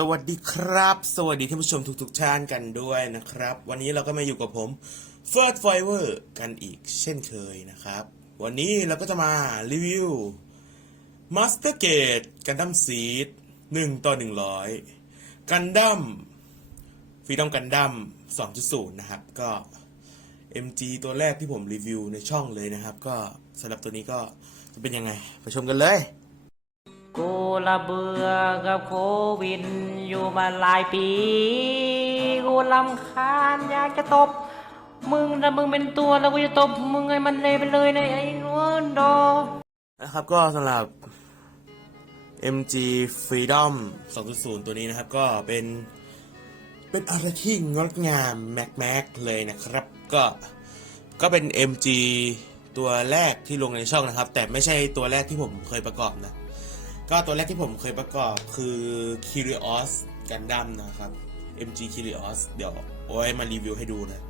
สวัสดีครับ สวัสดีท่านผู้ชมทุกๆท่านกันด้วยนะครับ วันนี้เราก็มาอยู่กับผมเฟิร์สไฟเวอร์กันอีกเช่นเคยนะครับ วันนี้เราก็จะมารีวิว Master Gate กันดั้มซีดหนึ่งต่อหนึ่งร้อยกันดั้มฟรีดอมกันดั้ม2.0นะครับ ก็ MG ตัวแรกที่ผมรีวิวในช่องเลยนะครับ ก็สำหรับตัวนี้ก็จะเป็นยังไงไปชมกันเลย กูละเบื่อกับโควิดอยู่มาหลายปี กูลำคาญอยากจะตบ มึงถ้ามึงเป็นตัวแล้วกูจะตบมึงไงมันเลยไปเลยในะไอ้นวลดอนะครับก็สำหรับ MG Freedom 2.0 ตัวนี้นะครับก็เป็น เป็นอะไรที่งดงามแม็กแม็กเลยนะครับ ก็ก็เป็น MG ตัวแรกที่ลงในช่องนะครับ แต่ไม่ใช่ตัวแรกที่ผมเคยประกอบนะ ก็ตัวแรกที่ผมเคยประกอบคือ Curious Gundam นะครับ MG Curious เดี๋ยวโอ้ยมารีวิวให้ดูนะ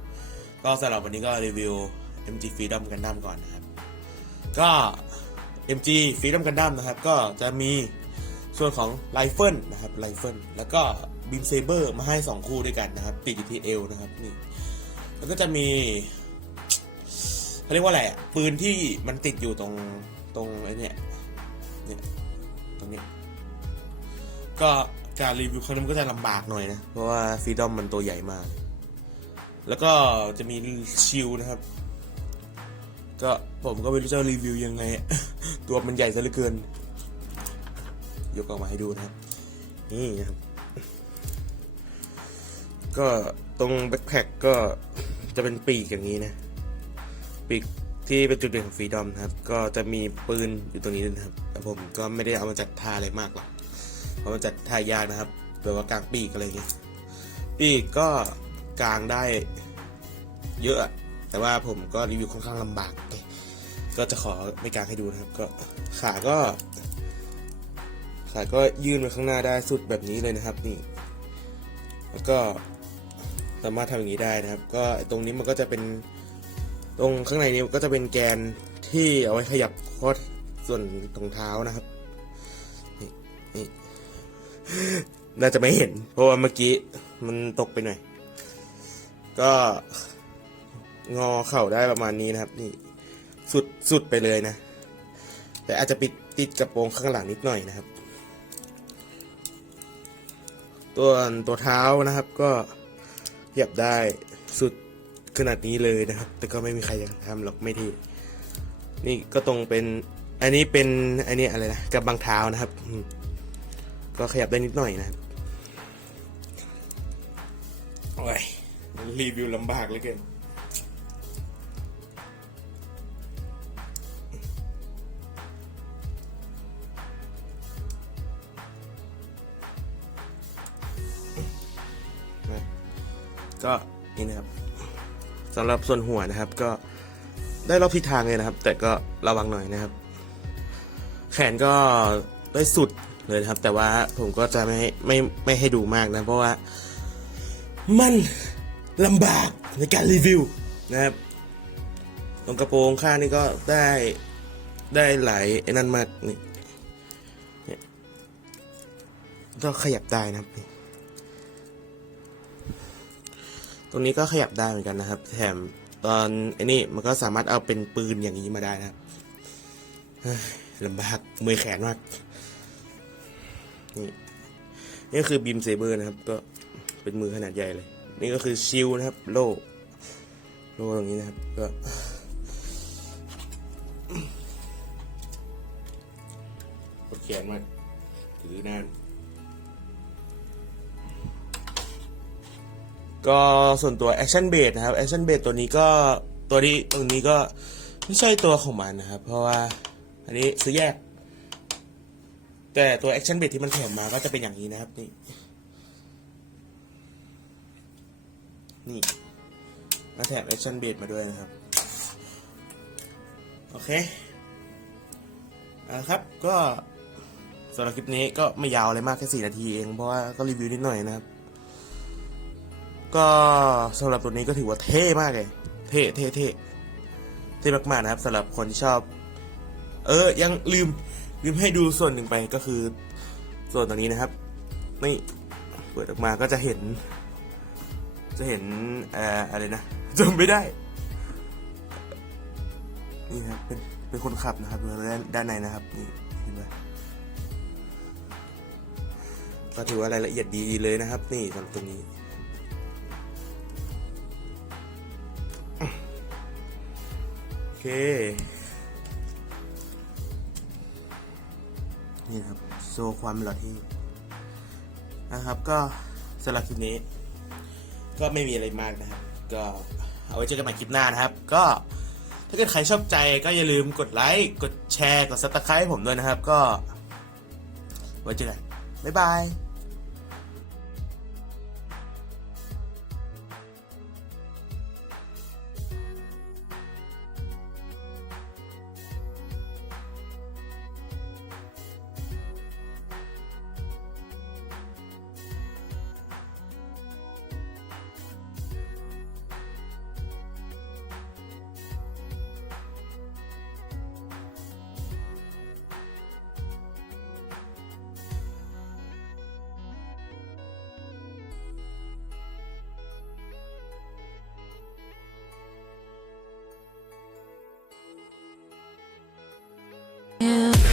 ก็สำหรับวันนี้ก็รีวิว MG Freedom Gundam ก่อนนะครับ ก็ MG Freedom Gundam นะครับก็จะมีส่วนของไรเฟิลนะครับไรเฟิลแล้วก็บีมเซเบอร์มาให้ 2 คู่ด้วยกันนะครับ ติดอยู่ที่เอวนะครับนี่แล้วก็จะมีเขาเรียกว่าอะไรอะปืนที่มันติดอยู่ตรงตรงไอ้นี่เนี่ย ตรงนี้ ก็การรีวิวครั้งนี้นก็จะลำบากหน่อยนะ เพราะว่าฟรีดอมมันตัวใหญ่มาก แล้วก็จะมีชิลนะครับ ก็ผมก็ไม่รู้จะรีวิวยังไง ตัวมันใหญ่ซะเหลือเกิน ยกออกมาให้ดูนะครับ นี่นะครับก็ตรงแบ็คแพคก็จะเป็นปีกอย่างนี้นะ ปีก ที่เป็นจุดเด่นของฟรีดอมนะครับ ก็จะมีปืนอยู่ตรงนี้ด้วยครับ แต่ผมก็ไม่ได้เอามาจัดท่าอะไรมากหรอกเพราะมันจัดท่ายากนะครับแบบว่ากลางปีกอะไรเงี้ยปีกก็กลางได้เยอะ แต่ว่าผมก็รีวิวค่อนข้างลำบาก ก็จะขอไม่กางให้ดูนะครับ ก็ขาก็ ขาก็ยื่นไปข้างหน้าได้สุดแบบนี้เลยนะครับ นี่ แล้วก็สามารถทำอย่างนี้ได้นะครับ ก็ตรงนี้มันก็จะเป็น ตรงข้างในนี้ก็จะเป็นแกนที่เอาไว้ขยับข้อส่วนตรงเท้านะครับนี่นี่น่าจะไม่เห็น เพราะว่าเมื่อกี้มันตกไปหน่อย ก็งอเข่าได้ประมาณนี้นะครับ นี่สุดสุดไปเลยนะ แต่อาจจะปิดติดกระโปรงข้างหลังนิดหน่อยนะครับ ตัวตัวเท้านะครับก็ขยับได้สุด ขนาดนี้เลยนะครับ แต่ก็ไม่มีใครอยากทำหรอกไม่ที่นี่ก็ตรงเป็นอันนี้เป็นอันนี้อะไรนะกับบางเท้านะครับอืมก็ขยับได้นิดหน่อยนะครับโอ้ยรีวิวลำบากเหลยเกินก็นี่นะครับ สำหรับส่วนหัวนะครับ ก็ได้รอบทิศทางเลยนะครับ แต่ก็ระวังหน่อยนะครับ แขนก็ได้สุดเลยนะครับ แต่ว่าผมก็จะไม่ไม่ไม่ให้ดูมากนะ เพราะว่า มันลำบากในการรีวิวนะครับตรงกระโปรงข้างนี่ก็ได้ได้หลายไอ้นั่นมากนี่เนี่ยก็ขยับได้นะครับ ตรงนี้ก็ขยับได้เหมือนกันนะครับ แถมตอนไอ้นี่มันก็สามารถเอาเป็นปืนอย่างนี้มาได้นะครับลำบากมือแขนมากนี่นี่คือบีมเซเบอร์นะครับ ก็เป็นมือขนาดใหญ่เลย นี่ก็คือชิลนะครับ โล่โล่ตรงนี้นะครับ ก็ปวดแขนมากถือนาน ก็ส่วนตัว Action b a s e นะครับ Action b a s e ตัวนี้ก็ตัวนี้ตรงนี้ก็ไม่ใช่ตัวของมันนะครับ เพราะว่าอันนี้ซื้อแยก แต่ตัว Action b a s e ที่มันแถมมาก็จะเป็นอย่างนี้นะครับ นี่นี่มาแถม Action b a s e มาด้วยนะครับ โอเคเอาครับก็สำหรับคลิปนี้ก็ไม่ยาวอะไรมากแค่สี่นาทีเอง เพราะว่าก็รีวิวนิดหน่อยนะครับ ก็สำหรับตัวนี้ก็ถือว่าเท่มากเลย เท่เท่เท่เท่มากๆนะครับสำหรับคนที่ชอบ เออ ยังลืมลืมให้ดูส่วนหนึ่งไปก็คือ ส่วนตัวนี้นะครับ นี่เปิดออกมาก็จะเห็น จะเห็นเอ่ออะไรนะจำไม่ได้ นี่ครับเป็นเป็นคนขับนะครับด้านด้านในนะครับนี่เห็นไหมก็ถือว่ารายละเอียดดีเลยนะครับ นี่สำหรับตัวนี้ นะครับ โซความหล่อที่นะครับก็สำหรับคลิปนี้ ก็ไม่มีอะไรมากนะครับ ก็เอาไว้เจอกันใหม่คลิปหน้านะครับ ก็ถ้าเกิดใครชอบใจก็อย่าลืมกดไลค์ กดแชร์ กดซับสไครต์ผมด้วยนะครับ ก็ ไว้เจอกัน บ๊ายบาย Yeah.